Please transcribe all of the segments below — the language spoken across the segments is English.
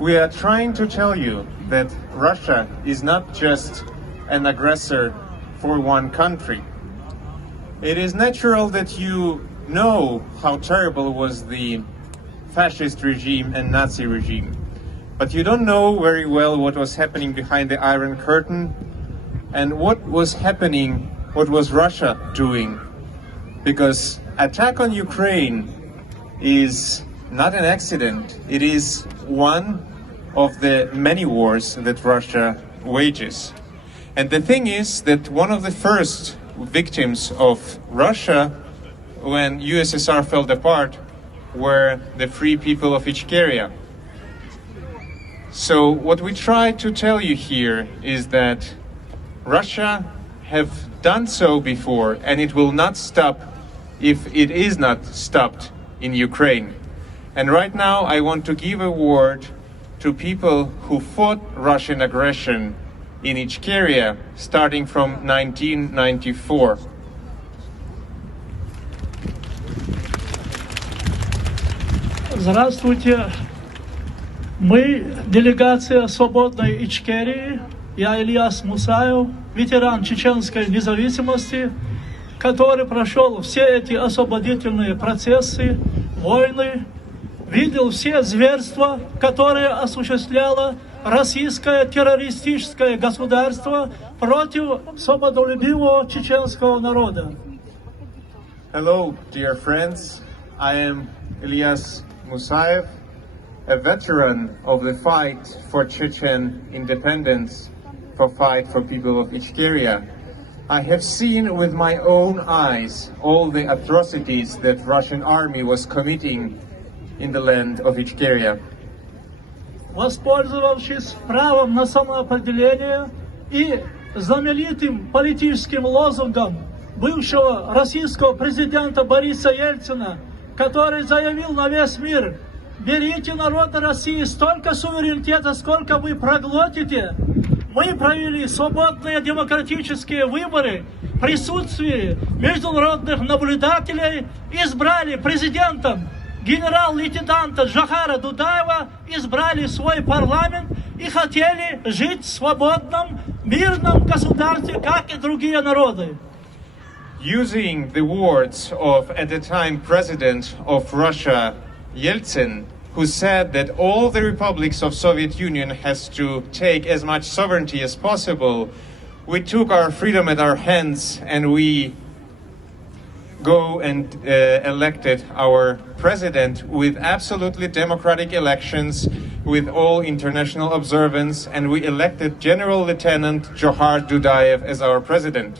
We are trying to tell you that Russia is not just an aggressor for one country. It is natural that you know how terrible was the fascist regime and Nazi regime, but you don't know very well what was happening behind the Iron Curtain and what was happening, what was Russia doing. Because attack on Ukraine is not an accident, it is one of the many wars that Russia wages. And the thing is that one of the first victims of Russia when USSR fell apart were the free people of Ichkeria. So what we try to tell you here is that Russia have done so before, and it will not stop if it is not stopped in Ukraine. And right now I want to give a word to people who fought Russian aggression in Ichkeria starting from 1994. Здравствуйте. Мы делегация свободной Ичкерии. Я Ильяс Мусаев, ветеран чеченской независимости, который прошел все эти освободительные процессы, войны, видел все зверства, которые осуществляло российское террористическое государство против свободолюбивого чеченского народа. Hello, dear friends. I am Ilyas Musayev, a veteran of the fight for Chechen independence, for fight for people of Ichkeria. I have seen with my own eyes all the atrocities that Russian army was committing in the land of Ichkeria. Воспользовавшись правом на самоопределение и знаменитым политическим лозунгом бывшего российского президента Бориса Ельцина, который заявил на весь мир: берите, народы России, столько суверенитета, сколько вы проглотите. Мы провели свободные демократические выборы в присутствии международных наблюдателей, избрали президентом генерал-лейтенанта Джохара Дудаева, избрали свой парламент и хотели жить в свободном, мирном государстве, как и другие народы. Using the words of, at the time, President of Russia, Yeltsin, who said that all the republics of Soviet Union has to take as much sovereignty as possible, we took our freedom at our hands and we go and elected our president with absolutely democratic elections, with all international observance, and we elected General Lieutenant Johar Dudayev as our president.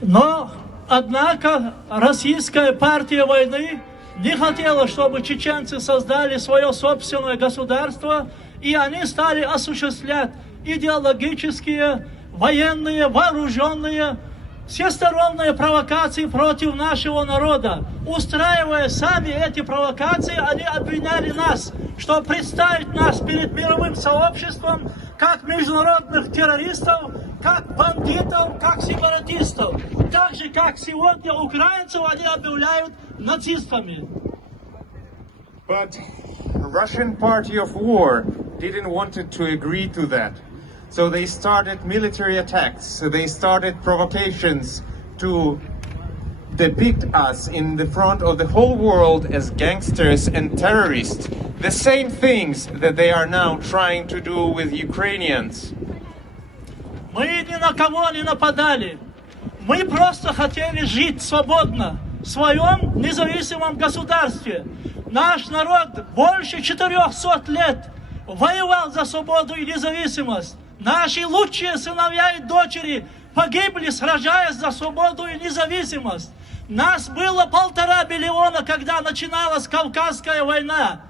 Но, однако, Российская партия войны не хотела, чтобы чеченцы создали свое собственное государство, и они стали осуществлять идеологические, военные, вооруженные, всесторонние провокации против нашего народа. Устраивая сами эти провокации, они обвиняли нас, что представить нас перед мировым сообществом как международных террористов, как бандитов, как сепаратистов. Так же, как сегодня украинцев они объявляют нацистами. But Russian Party of War didn't want to agree to that. So they started military attacks, so they started provocations to depict us in the front of the whole world as gangsters and terrorists. The same things that they are now trying to do with Ukrainians. Мы ни на кого не нападали. Мы просто хотели жить свободно в своем независимом государстве. Наш народ больше 400 лет воевал за свободу и независимость. Наши лучшие сыновья и дочери погибли, сражаясь за свободу и независимость. Нас было 1,5 миллиона, когда начиналась Кавказская война.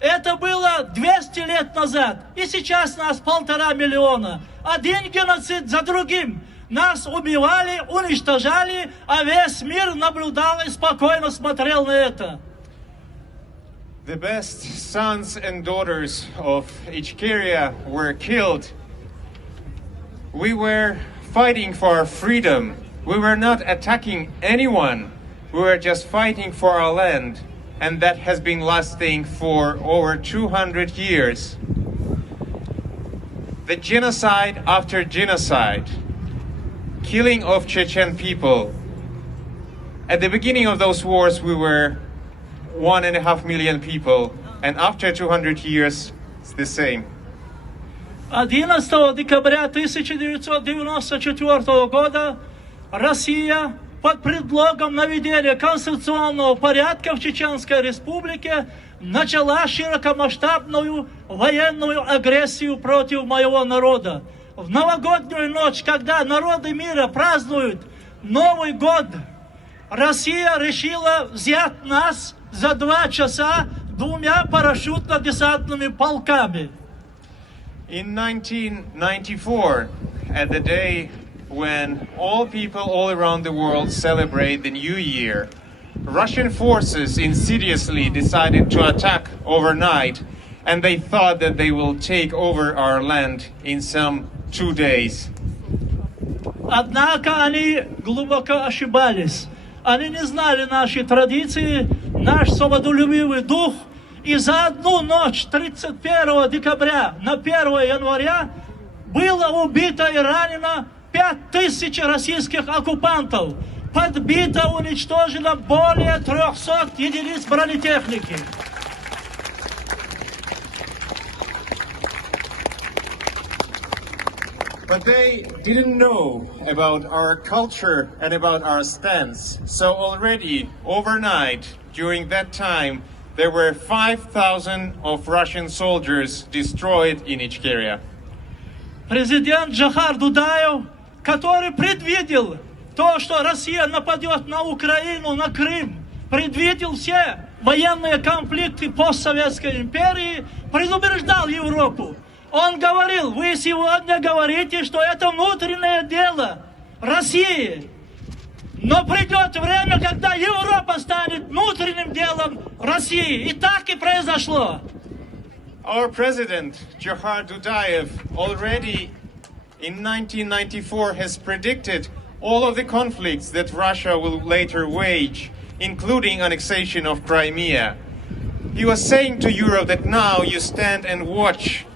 Это было 200 лет назад. И сейчас нас 1,5 миллиона. Один геноцид за другим. Нас убивали, уничтожали, а весь мир наблюдал и спокойно смотрел на это. The best sons and daughters of Ichkeria were killed. We were fighting for our freedom. We were not attacking anyone. We were just fighting for our land. and that has been lasting for over 200 years. The genocide after genocide, killing of Chechen people. At the beginning of those wars, we were 1.5 million people, and after 200 years, it's the same. 11 декабря 1994 года Россия под предлогом наведения конституционного порядка в Чеченской Республике начала широкомасштабную военную агрессию против моего народа. В новогоднюю ночь, когда народы мира празднуют Новый год, Россия решила взять нас за 2 часа 2 парашютно-десантными полками. In 1994, at the day when all people all around the world celebrate the New Year, Russian forces insidiously decided to attack overnight, and they thought that they will take over our land in some 2 days. Однако они глубоко ошибались. Они не знали наши традиции, наш свободолюбивый дух. И за одну ночь 31 декабря на 1 января было убито и ранено 5000 российских оккупантов. Подбито, уничтожено более 300 единиц бронетехники. But they didn't know about our culture and about our stance. So already overnight, during that time, there were 5,000 of Russian soldiers destroyed in Ichkeria. Президент Джохар Дудаев, который предвидел то, что Россия нападет на Украину, на Крым, предвидел все военные конфликты постсоветской империи, предупреждал Европу. Он говорил: вы сегодня говорите, что это внутреннее дело России. Но придет время, когда Европа станет внутренним делом России. И так и произошло. Our president, Johar Dudayev, already in 1994 has predicted all of the conflicts that Russia will later wage, including annexation of Crimea. He was saying to Europe that now you stand and watch,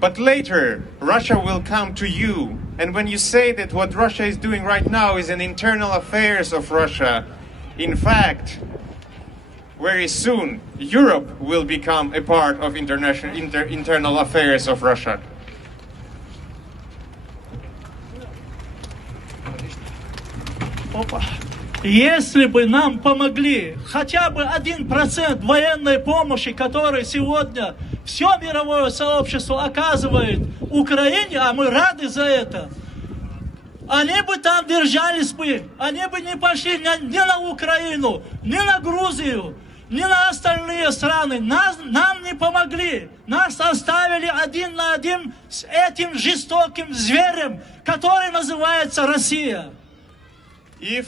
but later Russia will come to you. And when you say that what Russia is doing right now is an internal affairs of Russia, in fact, very soon Europe will become a part of internal affairs of Russia. Если бы нам помогли хотя бы 1% военной помощи, который сегодня все мировое сообщество оказывает Украине, а мы рады за это, они бы там держались бы, они бы не пошли ни на Украину, ни на Грузию, ни на остальные страны. Нам не помогли, нас оставили один на один с этим жестоким зверем, который называется Россия. If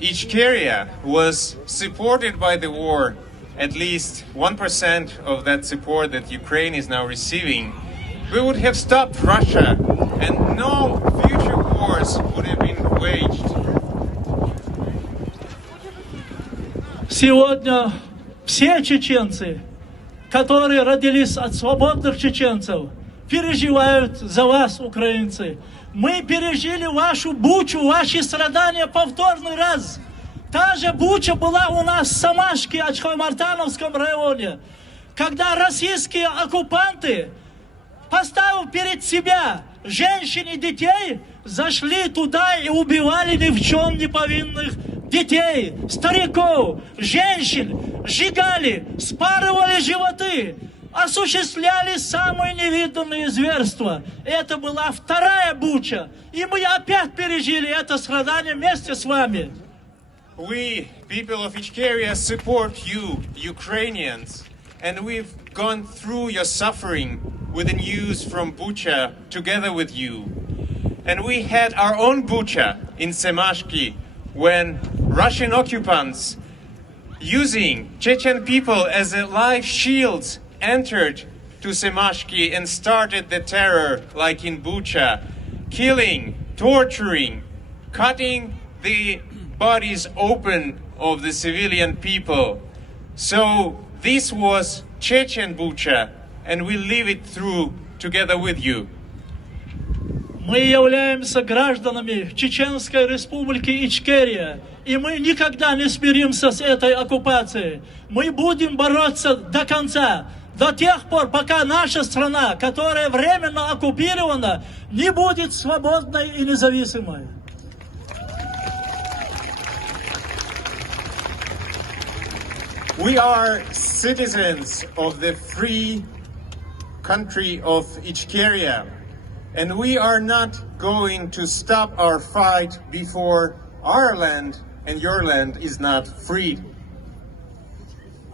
Ichkeria was supported by the war, at least 1% of that support that Ukraine is now receiving, we would have stopped Russia and no future wars would have been waged. Сегодня все чеченцы, которые родились от свободных чеченцев, переживают за вас, украинцы. Мы пережили вашу бучу, ваши страдания повторный раз. Та же буча была у нас в Самашке, Ачхой-Мартановском районе, когда российские оккупанты, поставив перед себя женщин и детей, зашли туда и убивали ни в чем не повинных детей, стариков, женщин, сжигали, спарывали животы, осуществляли самые невиданные зверства. Это была вторая буча. И мы опять пережили это страдание вместе с вами. We, people of Ичкерия, support you, Ukrainians, and we've gone through your suffering with the news from Bucha together with you. And we had our own Bucha in Semashki when Russian occupants, using Chechen people as a life shields, entered to Semashki and started the terror like in Bucha, killing, torturing, cutting the bodies open of the civilian people. So this was Chechen Bucha, and we live it through together with you. Мы являемся гражданами Чеченской республики Ичкерия, и мы никогда не смиримся с этой оккупацией. Мы будем бороться до конца, до тех пор, пока наша страна, которая временно оккупирована, не будет свободной и независимой. We are citizens of the free country of Ichkeria, and we are not going to stop our fight before our land and your land is not freed.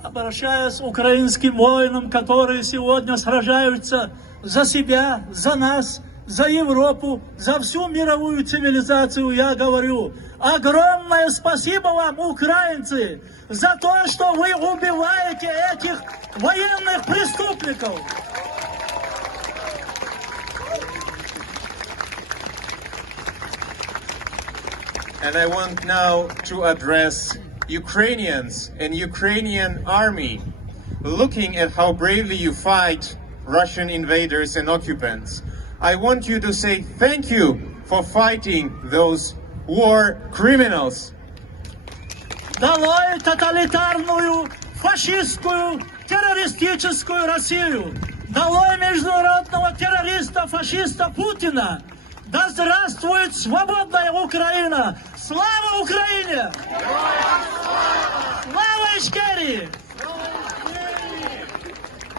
Обращаясь к украинским воинам, которые сегодня сражаются за себя, за нас, за Европу, за всю мировую цивилизацию, я говорю, огромное спасибо вам, украинцы, за то, что вы убиваете этих военных преступников. And I want now to address Ukrainians and Ukrainian army, looking at how bravely you fight Russian invaders and occupants. I want you to say thank you for fighting those war criminals. Долой тоталитарную, фашистскую, террористическую Россию! Долой международного террориста-фашиста Путина! Да здравствует свободная Украина! Слава Украине! Слава Ичкерии!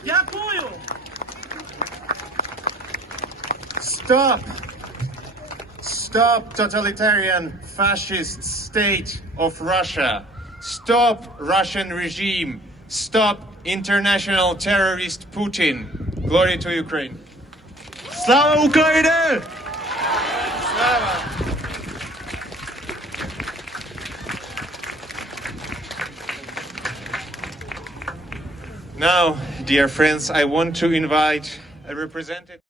Дякую! Stop totalitarian fascist state of Russia. Stop Russian regime. Stop international terrorist Putin. Glory to Ukraine. Слава Україні! Now, dear friends, I want to invite a representative.